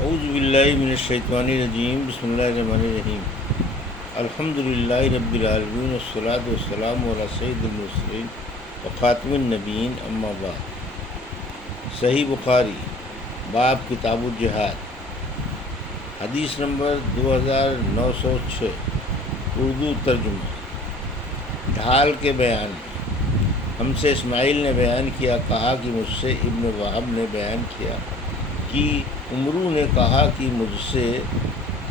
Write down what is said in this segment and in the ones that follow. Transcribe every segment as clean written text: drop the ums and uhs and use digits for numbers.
اعوذ باللہ من الشیطان الرجیم بسم اللہ الرحمن الرحیم الحمد للہ رب العالمین والصلاة والسلام علی سید المرسلین وخاتم النبیین اما بعد۔ صحیح بخاری باب کتاب الجہاد، حدیث نمبر 2906، اردو ترجمہ۔ ڈھال کے بیان میں ہم سے اسماعیل نے بیان کیا، کہا کہ مجھ سے ابن وہب نے بیان کیا کہ عمرو نے کہا کہ مجھ سے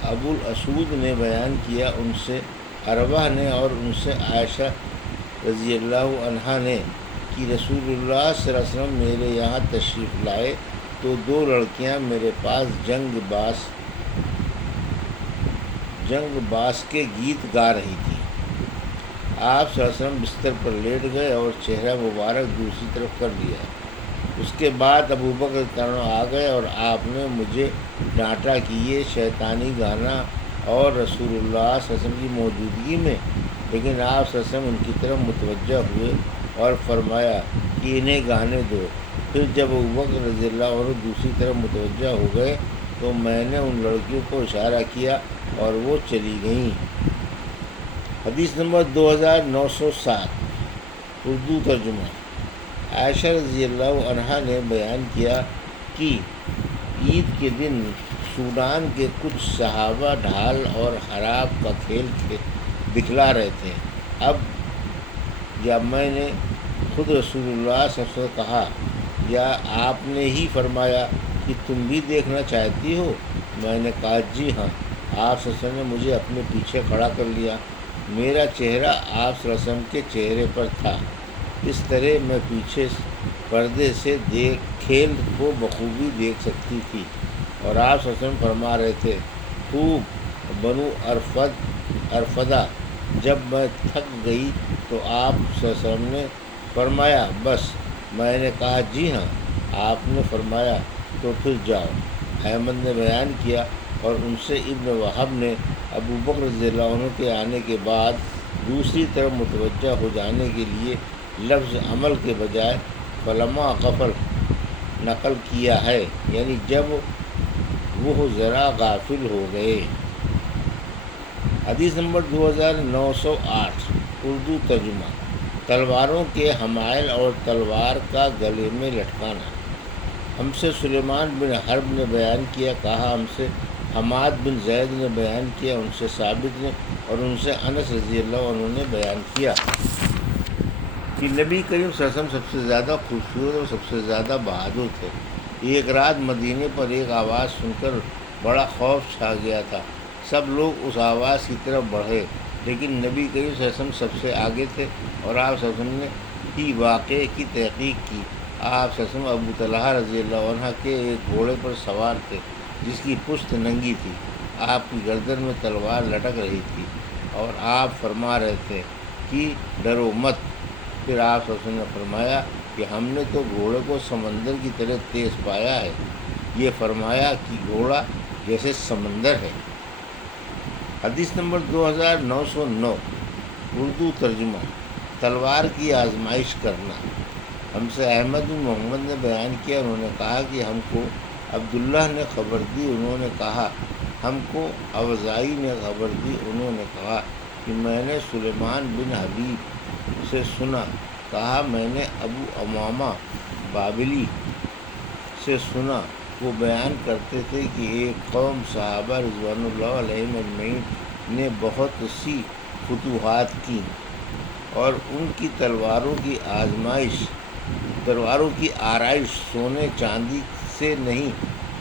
ابو الاسود نے بیان کیا، ان سے عروہ نے اور ان سے عائشہ رضی اللہ عنہا نے کہ رسول اللہ صلی اللہ علیہ وسلم میرے یہاں تشریف لائے تو دو لڑکیاں میرے پاس جنگ باز کے گیت گا رہی تھیں۔ آپ صلی اللہ علیہ وسلم بستر پر لیٹ گئے اور چہرہ مبارک دوسری طرف کر لیا۔ اس کے بعد ابو بکر تنہا آ گئے اور آپ نے مجھے ڈانٹا کہ یہ شیطانی گانا اور رسول اللہ صلی اللہ علیہ وسلم کی موجودگی میں، لیکن آپ صلی اللہ علیہ وسلم ان کی طرف متوجہ ہوئے اور فرمایا کہ انہیں گانے دو۔ پھر جب ابو بکر رضی اللہ عنہ دوسری طرف متوجہ ہو گئے تو میں نے ان لڑکیوں کو اشارہ کیا اور وہ چلی گئیں۔ حدیث نمبر 2907، اردو ترجمہ۔ عائشہ رضی اللہ عنہا نے بیان کیا کہ عید کے دن سوڈان کے کچھ صحابہ ڈھال اور حراب کا کھیل دکھلا رہے تھے۔ اب جب میں نے خود رسول اللہ صلی اللہ علیہ وسلم کہا، یا آپ نے ہی فرمایا کہ تم بھی دیکھنا چاہتی ہو؟ میں نے کہا جی ہاں۔ آپ صلی اللہ علیہ وسلم نے مجھے اپنے پیچھے کھڑا کر لیا۔ میرا چہرہ آپ صلی اللہ علیہ وسلم کے چہرے پر تھا، اس طرح میں پیچھے پردے سے کھیل کو بخوبی دیکھ سکتی تھی، اور آپ صلی اللہ علیہ وسلم فرما رہے تھے، خوب بنو ارفدہ۔ جب میں تھک گئی تو آپ صلی اللہ علیہ وسلم نے فرمایا بس۔ میں نے کہا جی ہاں۔ آپ نے فرمایا تو پھر جاؤ۔ احمد نے بیان کیا اور ان سے ابن وہب نے ابو بکر رضی اللہ عنہ کے آنے کے بعد دوسری طرف متوجہ ہو جانے کے لیے لفظ عمل کے بجائے فلما قفل نقل کیا ہے، یعنی جب وہ ذرا غافل ہو گئے۔ حدیث نمبر 2908، اردو ترجمہ۔ تلواروں کے حمائل اور تلوار کا گلے میں لٹکانا۔ ہم سے سلیمان بن حرب نے بیان کیا، کہا ہم سے حماد بن زید نے بیان کیا، ان سے ثابت نے اور ان سے انس رضی اللہ عنہ نے بیان کیا کہ نبی کریم صلی اللہ علیہ وسلم سب سے زیادہ خوبصورت اور سب سے زیادہ بہادر تھے۔ ایک رات مدینے پر ایک آواز سن کر بڑا خوف چھا گیا تھا۔ سب لوگ اس آواز کی طرف بڑھے، لیکن نبی کریم صلی اللہ علیہ وسلم سب سے آگے تھے اور آپ صلی اللہ علیہ وسلم نے ہی واقعے کی تحقیق کی۔ آپ صلی اللہ علیہ وسلم ابو طلحہ رضی اللہ عنہ کے ایک گھوڑے پر سوار تھے جس کی پشت ننگی تھی، آپ کی گردن میں تلوار لٹک رہی تھی اور آپ فرما رہے تھے کہ ڈرو مت۔ پھر آپ صلی اللہ علیہ وسلم نے فرمایا کہ ہم نے تو گھوڑے کو سمندر کی طرح تیز پایا ہے، یہ فرمایا کہ گھوڑا جیسے سمندر ہے۔ حدیث نمبر 2909، اردو ترجمہ۔ تلوار کی آزمائش کرنا۔ ہم سے احمد بن محمد نے بیان کیا، انہوں نے کہا کہ ہم کو عبداللہ نے خبر دی، انہوں نے کہا ہم کو اوزائی نے خبر دی، انہوں نے کہا کہ میں نے سلیمان بن حبیب سے سنا، کہا میں نے ابو امامہ بابلی سے سنا، وہ بیان کرتے تھے کہ ایک قوم صحابہ رضوان اللہ علیہم اجمعین نے بہت سی فتوحات کی اور ان کی تلواروں کی آرائش سونے چاندی سے نہیں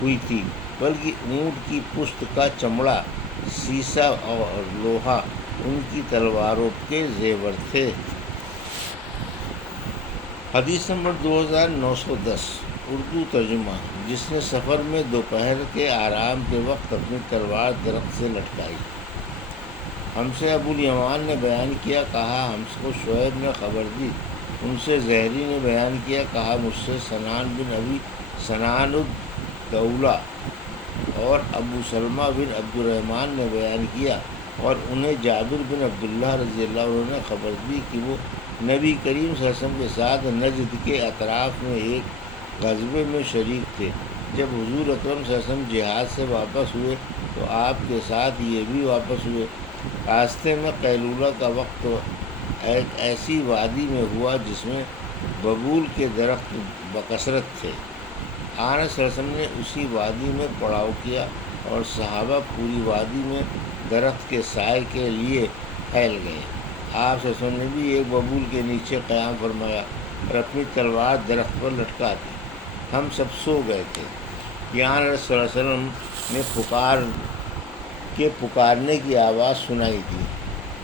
ہوئی تھی، بلکہ اونٹ کی پشت کا چمڑا، سیسا اور لوہا ان کی تلواروں کے زیور تھے۔ حدیث نمبر 2910، اردو ترجمہ۔ جس نے سفر میں دوپہر کے آرام کے وقت اپنی تلوار درخت سے لٹکائی۔ ہم سے ابو الیمان نے بیان کیا، کہا ہم کو شعیب نے خبر دی، ان سے زہری نے بیان کیا، کہا مجھ سے سنان بن ابی سنان الدولہ اور ابو سلمہ بن عبد الرحمن نے بیان کیا، اور انہیں جابر بن عبداللہ رضی اللہ عنہ نے خبر دی کہ وہ نبی کریم صلی اللہ علیہ وسلم کے ساتھ نجد کے اطراف میں ایک غزوے میں شریک تھے۔ جب حضور اکرم صلی اللہ علیہ وسلم جہاد سے واپس ہوئے تو آپ کے ساتھ یہ بھی واپس ہوئے۔ راستے میں قیلولہ کا وقت ایک ایسی وادی میں ہوا جس میں ببول کے درخت بکثرت تھے۔ آنس صلی اللہ علیہ وسلم نے اسی وادی میں پڑاؤ کیا اور صحابہ پوری وادی میں درخت کے سائے کے لیے پھیل گئے۔ آپ صلی اللہ علیہ وسلم نے بھی ایک ببول کے نیچے قیام فرمایا اور اپنی تلوار درخت پر لٹکا دی۔ ہم سب سو گئے تھے۔ یہاں صلی اللہ علیہ وسلم نے پکارنے کی آواز سنائی دی۔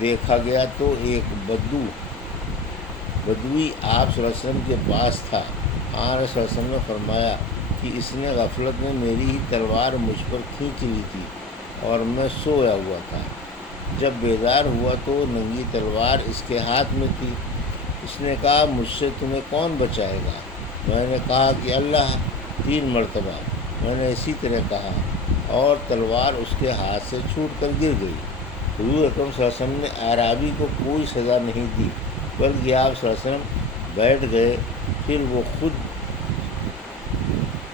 دیکھا گیا تو ایک بدوی آپ صلی اللہ علیہ وسلم کے پاس تھا۔ آن صلی اللہ علیہ وسلم نے فرمایا کہ اس نے غفلت میں میری ہی تلوار مجھ پر کھینچ لی تھی اور میں سویا ہوا تھا۔ جب بیدار ہوا تو ننگی تلوار اس کے ہاتھ میں تھی۔ اس نے کہا مجھ سے تمہیں کون بچائے گا؟ میں نے کہا کہ اللہ 3 مرتبہ۔ میں نے اسی طرح کہا اور تلوار اس کے ہاتھ سے چھوٹ کر گر گئی۔ حضور اکرم صلی اللہ علیہ وسلم نے اعرابی کو کوئی سزا نہیں دی بلکہ آپ صلی اللہ علیہ وسلم بیٹھ گئے۔ پھر وہ خود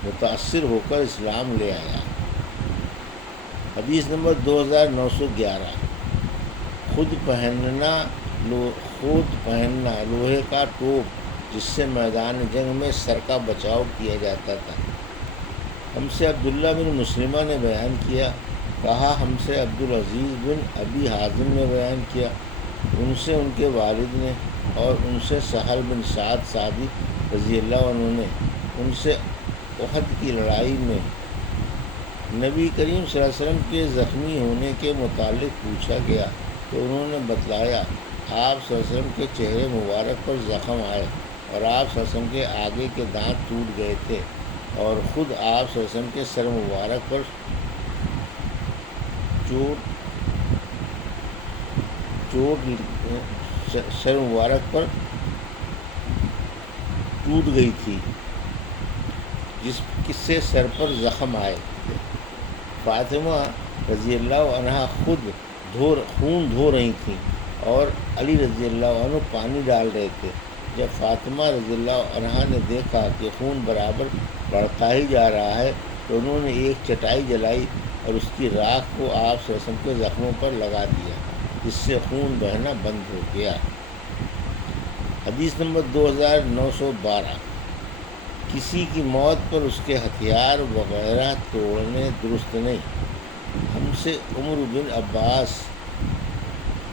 متاثر ہو کر اسلام لے آیا۔ حدیث نمبر 2911۔ خود پہننا لوہے کا ٹوپ جس سے میدان جنگ میں سر کا بچاؤ کیا جاتا تھا۔ ہم سے عبداللہ بن مسلمہ نے بیان کیا، کہا ہم سے عبدالعزیز بن ابی حازم نے بیان کیا، ان سے ان کے والد نے، اور ان سے سہل بن سعد ساعدی رضی اللہ عنہ نے۔ ان سے احد کی لڑائی میں نبی کریم صلی اللہ علیہ وسلم کے زخمی ہونے کے متعلق پوچھا گیا تو انہوں نے بتلایا۔ آپ صلی اللہ علیہ وسلم کے چہرے مبارک پر زخم آئے اور آپ صلی اللہ علیہ وسلم کے آگے کے دانت ٹوٹ گئے تھے، اور خود آپ صلی اللہ علیہ وسلم کے سر مبارک پر ٹوٹ گئی تھی جس سے سر پر زخم آئے تھے۔ فاطمہ رضی اللہ عنہ خود خون دھو رہی تھیں اور علی رضی اللہ عنہ پانی ڈال رہے تھے۔ جب فاطمہ رضی اللہ عنہ نے دیکھا کہ خون برابر بڑھتا ہی جا رہا ہے تو انہوں نے ایک چٹائی جلائی اور اس کی راکھ کو آپ صلی اللہ علیہ وسلم کے زخموں پر لگا دیا، جس سے خون بہنا بند ہو گیا۔ حدیث نمبر 2912۔ کسی کی موت پر اس کے ہتھیار وغیرہ توڑنے درست نہیں۔ ہم سے عمر بن عباس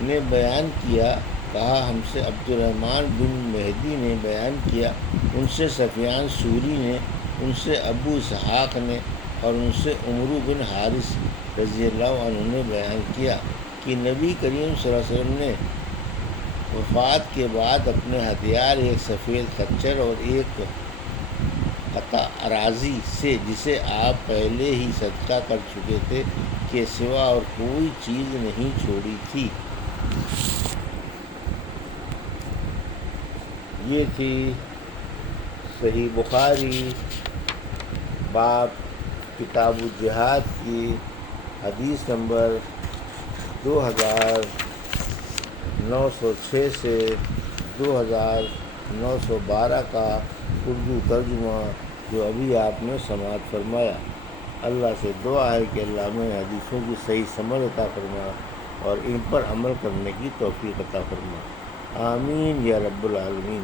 نے بیان کیا، کہا ہم سے عبد الرحمن بن مہدی نے بیان کیا، ان سے سفیان سوری نے، ان سے ابو اسحاق نے، اور ان سے عمرو بن حارث رضی اللہ عنہ نے بیان کیا کہ نبی کریم صلی اللہ علیہ وسلم نے وفات کے بعد اپنے ہتھیار ایک سفید خچر اور ایک قطع اراضی سے، جسے آپ پہلے ہی صدقہ کر چکے تھے، کے سوا اور کوئی چیز نہیں چھوڑی تھی۔ یہ تھی صحیح بخاری باب کتاب الجہاد کی حدیث نمبر 2906 سے 2912 کا اردو ترجمہ جو ابھی آپ نے سماعت فرمایا۔ اللہ سے دعا ہے کہ اللہ میں حدیثوں کی صحیح سمجھ عطا فرما اور ان پر عمل کرنے کی توفیق عطا فرما۔ آمین یا رب العالمین۔